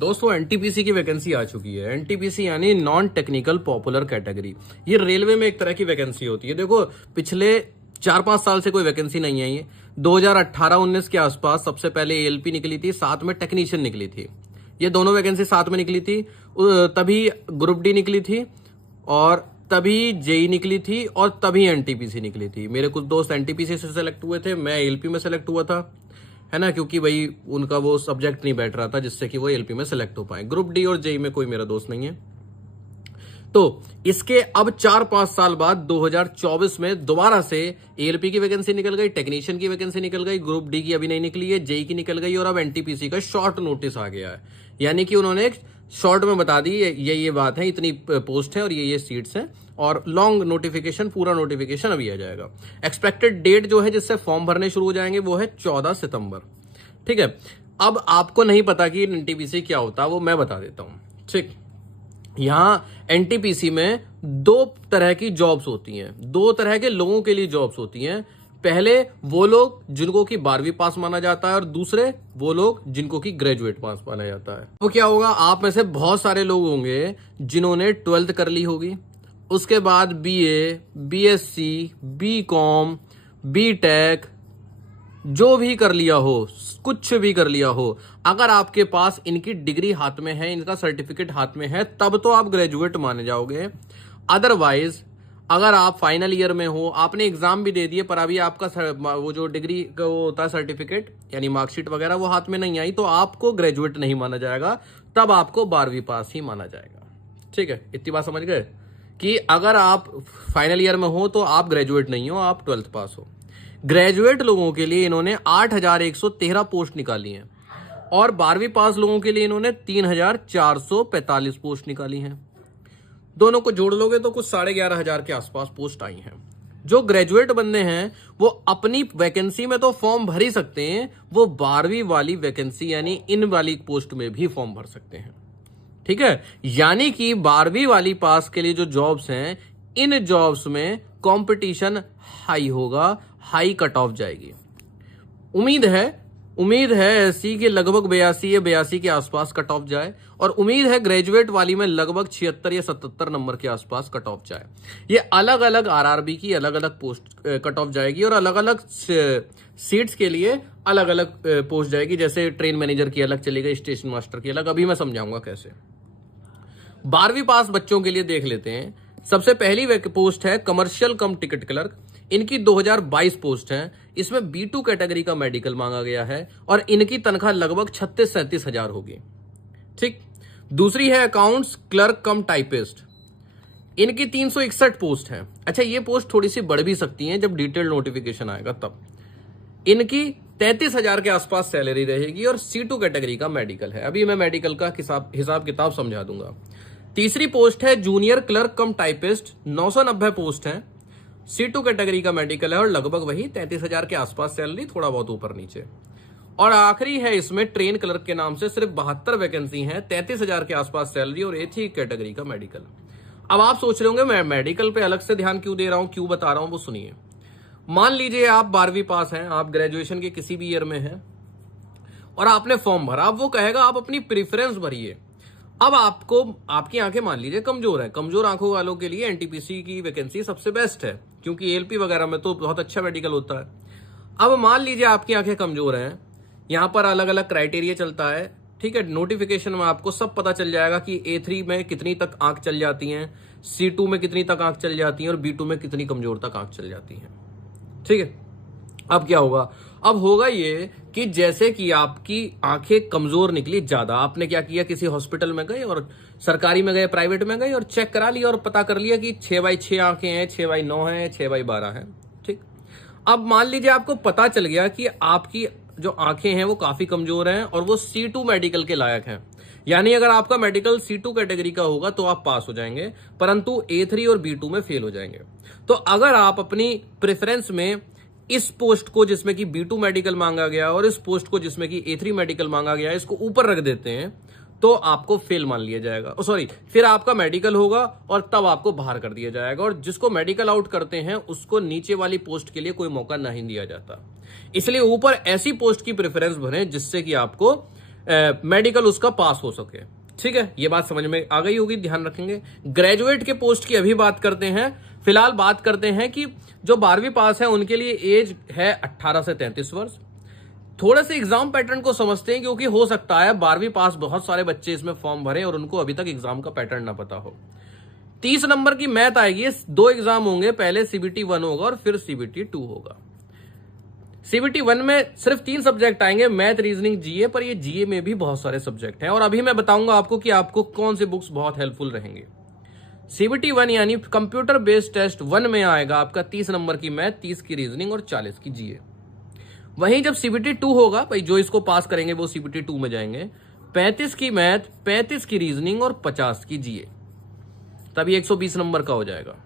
दोस्तों एनटीपीसी की वैकेंसी आ चुकी है। एनटीपीसी यानी नॉन टेक्निकल पॉपुलर कैटेगरी। ये रेलवे में एक तरह की वैकेंसी होती है। देखो पिछले 4-5 साल से कोई वैकेंसी नहीं आई है। 2018-19 के आसपास सबसे पहले एएलपी निकली थी, साथ में टेक्नीशियन निकली थी। ये दोनों वैकेंसी साथ में निकली थी। तभी ग्रुप डी निकली थी और तभी जेई निकली थी और तभी एनटीपीसी निकली थी। मेरे कुछ दोस्त एनटीपीसी से सेलेक्ट हुए थे, मैं एएलपी में सेलेक्ट हुआ था, है ना, क्योंकि भाई उनका वो सब्जेक्ट नहीं बैठ रहा था जिससे कि वो एएलपी में सेलेक्ट हो पाए। ग्रुप डी और जेई में कोई मेरा दोस्त नहीं है। तो इसके अब 4-5 साल बाद 2024 में दोबारा से एएलपी की वैकेंसी निकल गई, टेक्नीशियन की वैकेंसी निकल गई, ग्रुप डी की अभी नहीं निकली है, जेई की निकल गई और अब एनटीपीसी का शॉर्ट नोटिस आ गया है। यानी कि उन्होंने शॉर्ट में बता दी ये बात है, इतनी पोस्ट है और ये सीट्स हैं, और लॉन्ग नोटिफिकेशन, पूरा नोटिफिकेशन अभी आ जाएगा। एक्सपेक्टेड डेट जो है जिससे फॉर्म भरने शुरू हो जाएंगे वो है 14 सितंबर। ठीक है। अब आपको नहीं पता कि एनटीपीसी क्या होता है, वो मैं बता देता हूं। ठीक, यहां एनटीपीसी में दो तरह की जॉब्स होती हैं, दो तरह के लोगों के लिए जॉब्स होती हैं। पहले वो लोग जिनको की 12वीं पास माना जाता है और दूसरे वो लोग जिनको की ग्रेजुएट पास माना जाता है। वो क्या होगा, आप में से बहुत सारे लोग होंगे जिन्होंने 12th कर ली होगी, उसके बाद बीए, बीएससी, बीकॉम, बीटेक जो भी कर लिया हो, कुछ भी कर लिया हो, अगर आपके पास इनकी डिग्री हाथ में है, इनका सर्टिफिकेट हाथ में है, तब तो आप ग्रेजुएट माने जाओगे। अदरवाइज अगर आप फाइनल ईयर में हो, आपने एग्जाम भी दे दिए पर अभी आपका वो जो डिग्री का वो होता है सर्टिफिकेट यानी मार्कशीट वगैरह वो हाथ में नहीं आई, तो आपको ग्रेजुएट नहीं माना जाएगा, तब आपको 12वीं पास ही माना जाएगा। ठीक है, इतनी बात समझ गए कि अगर आप फाइनल ईयर में हो तो आप ग्रेजुएट नहीं हो, आप 12th पास हो। ग्रेजुएट लोगों के लिए इन्होंने 8113 पोस्ट निकाली हैं और 12वीं पास लोगों के लिए इन्होंने 3445 पोस्ट निकाली हैं। दोनों को जोड़ लोगे तो कुछ 11,500 के आसपास पोस्ट आई हैं। जो ग्रेजुएट बंदे हैं वो अपनी वैकेंसी में तो फॉर्म भर ही सकते हैं, वो 12वीं वाली वैकेंसी यानी इन वाली पोस्ट में भी फॉर्म भर सकते हैं। ठीक है, यानी कि 12वीं वाली पास के लिए जो जॉब्स हैं, इन जॉब्स में कंपटीशन हाई होगा, हाई कट ऑफ जाएगी। उम्मीद है ऐसी कि लगभग 82 या 82 के आसपास कट ऑफ जाए, और उम्मीद है ग्रेजुएट वाली में लगभग 76 या 77 नंबर के आसपास कट ऑफ जाए। ये अलग अलग आरआरबी की अलग अलग पोस्ट कट ऑफ जाएगी और अलग अलग सीट्स के लिए अलग अलग पोस्ट जाएगी। जैसे ट्रेन मैनेजर की अलग चलेगी, स्टेशन मास्टर की अलग, अभी मैं समझाऊंगा कैसे। 12वीं पास बच्चों के लिए देख लेते हैं। सबसे पहली पोस्ट है कमर्शियल कम टिकट क्लर्क। इनकी 2022 पोस्ट है। इसमें B2 कैटेगरी का मेडिकल मांगा गया है और इनकी तनख्वाह लगभग 36-37 हजार होगी। ठीक। दूसरी है अकाउंट्स क्लर्क कम टाइपिस्ट। इनकी 361 पोस्ट है। अच्छा, ये पोस्ट थोड़ी सी बढ़ भी सकती है जब डिटेल नोटिफिकेशन आएगा तब। इनकी 33,000 के आसपास सैलरी रहेगी और C2 कैटेगरी का मेडिकल है। अभी मैं मेडिकल का हिसाब किताब समझा दूंगा। तीसरी पोस्ट है जूनियर क्लर्क कम टाइपिस्ट। 990 पोस्ट है। C2 कैटेगरी का मेडिकल है और लगभग वही 33,000 के आसपास सैलरी, थोड़ा बहुत ऊपर नीचे। और आखिरी है इसमें ट्रेन क्लर्क के नाम से सिर्फ 72 वैकेंसी है, 33,000 के आसपास सैलरी और A3 कैटेगरी का मेडिकल। अब आप सोच रहे होंगे मैं मेडिकल पे अलग से ध्यान क्यों दे रहा हूं, क्यों बता रहा हूं, वो सुनिए। मान लीजिए आप 12वीं पास हैं, आप ग्रेजुएशन के किसी भी ईयर में हैं और आपने फॉर्म भरा। अब वो कहेगा आप अपनी प्रेफरेंस भरिए। अब आपको, आपकी आंखें मान लीजिए कमजोर है, कमजोर आंखों वालों के लिए एनटीपीसी की वैकेंसी सबसे बेस्ट है, क्योंकि एएलपी वगैरह में तो बहुत अच्छा मेडिकल होता है। अब मान लीजिए आपकी आंखें कमजोर हैं, यहां पर अलग अलग क्राइटेरिया चलता है। ठीक है, नोटिफिकेशन में आपको सब पता चल जाएगा कि A3 में कितनी तक आंख चल जाती हैं, C2 में कितनी तक आंख चल जाती हैं और B2 में कितनी कमजोर तक आंख चल जाती हैं। ठीक है, अब क्या होगा, अब होगा ये कि जैसे कि आपकी आंखें कमजोर निकली ज्यादा, आपने क्या किया, किसी हॉस्पिटल में गए और सरकारी में गए, प्राइवेट में गए और चेक करा लिया और पता कर लिया कि 6/6 आंखें हैं, 6/9 है, 6/12 है। ठीक। अब मान लीजिए आपको पता चल गया कि आपकी जो आंखें हैं वो काफी कमजोर हैं और वो C2 मेडिकल के लायक हैं। यानी अगर आपका मेडिकल C2 कैटेगरी का होगा तो आप पास हो जाएंगे, परंतु A3 और B2 में फेल हो जाएंगे। तो अगर आप अपनी प्रेफरेंस में इस पोस्ट को जिसमें कि B2 मेडिकल मांगा गया और इस पोस्ट को जिसमें कि A3 मेडिकल मांगा गया, इसको ऊपर रख देते हैं तो आपको फेल मान लिया जाएगा। सॉरी, फिर आपका मेडिकल होगा और तब आपको बाहर कर दिया जाएगा, और जिसको मेडिकल आउट करते हैं उसको नीचे वाली पोस्ट के लिए कोई मौका नहीं दिया जाता। इसलिए ऊपर ऐसी पोस्ट की प्रेफरेंस भरें जिससे कि आपको मेडिकल उसका पास हो सके। ठीक है, ये बात समझ में आ गई होगी, ध्यान रखेंगे। ग्रेजुएट के पोस्ट की अभी बात करते हैं। फिलहाल बात करते हैं कि जो 12वीं पास है उनके लिए एज है 18 से 33 वर्ष। थोड़े से एग्जाम पैटर्न को समझते हैं, क्योंकि हो सकता है 12वीं पास बहुत सारे बच्चे इसमें फॉर्म भरे और उनको अभी तक एग्जाम का पैटर्न ना पता हो। 30 नंबर की मैथ आएगी, 2 एग्जाम होंगे, पहले CBT 1 होगा और फिर CBT 2 होगा। CBT 1 में सिर्फ 3 सब्जेक्ट आएंगे, मैथ, रीजनिंग, जीए, पर ये जीए में भी बहुत सारे सब्जेक्ट हैं और अभी मैं बताऊंगा आपको कि आपको कौन से बुक्स बहुत हेल्पफुल रहेंगे। CBT 1 यानी कंप्यूटर बेस्ड टेस्ट 1 में आएगा आपका 30 नंबर की मैथ, 30 की रीजनिंग और 40 की जीए। वहीं जब CBT 2 होगा, भाई जो इसको पास करेंगे वो CBT 2 में जाएंगे, 35 की मैथ, 35 की रीजनिंग और 50 की जीए, तभी 120 नंबर का हो जाएगा।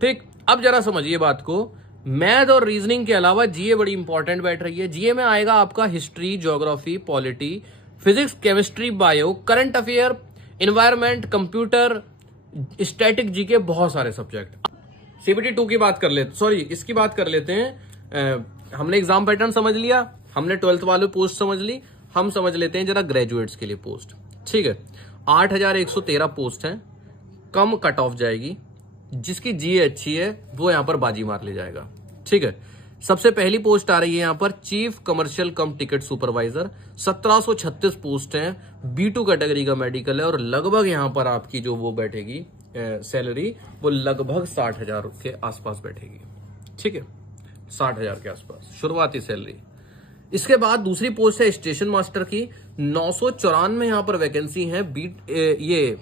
ठीक, अब जरा समझिए बात को। मैथ और रीजनिंग के अलावा जीए बड़ी इंपॉर्टेंट बैठ रही है। जीए में आएगा आपका history, geography, polity, physics, chemistry, bio, current affair, environment, computer, static, GK, बहुत सारे सब्जेक्ट। CBT 2 की बात कर लेते, सॉरी इसकी बात कर लेते हैं। हमने एग्जाम पैटर्न समझ लिया, हमने 12th वाले पोस्ट समझ ली, हम समझ लेते हैं जरा ग्रेजुएट्स के लिए पोस्ट। ठीक है, 8113 पोस्ट हैं, कम कट ऑफ जाएगी। जिसकी जीए अच्छी है वो यहां पर बाजी मार ले जाएगा। ठीक है, सबसे पहली पोस्ट आ रही है यहां पर चीफ कमर्शियल कम टिकट सुपरवाइजर, 1736 पोस्ट हैं, B2 कैटेगरी का मेडिकल है और लगभग यहां पर आपकी जो वो बैठेगी सैलरी, वो लगभग 60,000 के आसपास बैठेगी। ठीक है, 60,000 के आसपास शुरुआती सैलरी। इसके बाद दूसरी पोस्ट है स्टेशन मास्टर की, 994 यहां पर वैकेंसी है। ये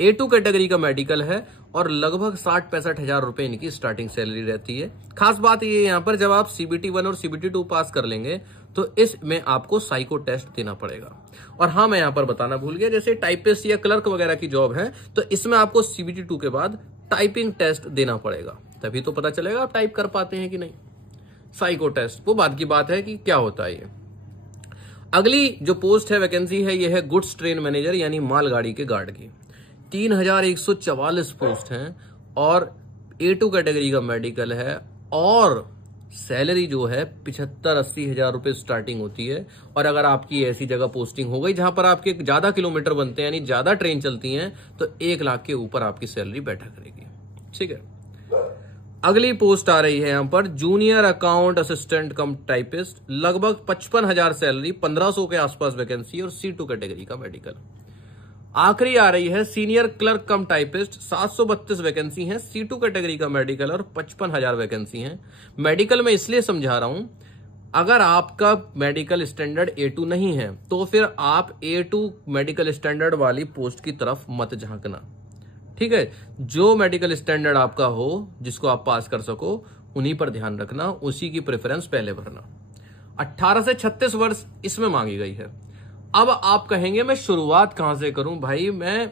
A2 कैटेगरी का मेडिकल है और लगभग 60-65 हजार रुपए इनकी स्टार्टिंग सैलरी रहती है। खास बात ये यहां पर जब आप CBT 1 और CBT 2 पास कर लेंगे तो इसमें आपको साइको टेस्ट देना पड़ेगा। और हाँ, मैं यहां पर बताना भूल गया, जैसे टाइपिस्ट या क्लर्क वगैरह की जॉब है तो इसमें आपको CBT 2 के बाद टाइपिंग टेस्ट देना पड़ेगा, तभी तो पता चलेगा आप टाइप कर पाते हैं कि नहीं। साइको टेस्ट वो बात की बात है कि क्या होता है ये। अगली जो पोस्ट है, वैकेंसी है, ये है गुड्स ट्रेन मैनेजर यानी मालगाड़ी के गार्ड की। 3144 पोस्ट हैं और A2 कैटेगरी का मेडिकल है और सैलरी जो है 75-80 हजार रुपए स्टार्टिंग होती है। और अगर आपकी ऐसी जगह पोस्टिंग हो गई जहां पर आपके ज्यादा किलोमीटर बनते हैं यानी ज्यादा ट्रेन चलती हैं तो 1 लाख के ऊपर आपकी सैलरी बैठा करेगी। ठीक है, अगली पोस्ट आ रही है यहां पर जूनियर अकाउंट असिस्टेंट कम टाइपिस्ट, लगभग 55,000 सैलरी, 1500 के आसपास वैकेंसी और C2 कैटेगरी का मेडिकल। आखिरी आ रही है सीनियर क्लर्क कम टाइपिस्ट, 732 वैकेंसी है, C2 कैटेगरी का मेडिकल और 55,000 वैकेंसी है। मेडिकल में इसलिए समझा रहा हूं, अगर आपका मेडिकल स्टैंडर्ड A2 नहीं है तो फिर आप A2 मेडिकल स्टैंडर्ड वाली पोस्ट की तरफ मत झांकना। ठीक है, जो मेडिकल स्टैंडर्ड आपका हो, जिसको आप पास कर सको, उन्हीं पर ध्यान रखना, उसी की प्रेफरेंस पहले भरना। 18 से 36 वर्ष इसमें मांगी गई है। अब आप कहेंगे मैं शुरुआत कहां से करूं भाई, मैं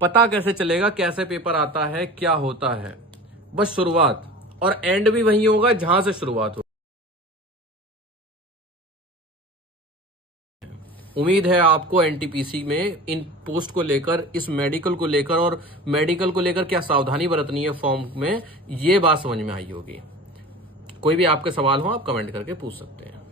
पता कैसे चलेगा कैसे पेपर आता है, क्या होता है। बस शुरुआत, और एंड भी वही होगा जहां से शुरुआत हो। उम्मीद है आपको NTPC में इन पोस्ट को लेकर, इस मेडिकल को लेकर और मेडिकल को लेकर क्या सावधानी बरतनी है फॉर्म में, ये बात समझ में आई होगी। कोई भी आपके सवाल हो आप कमेंट करके पूछ सकते हैं।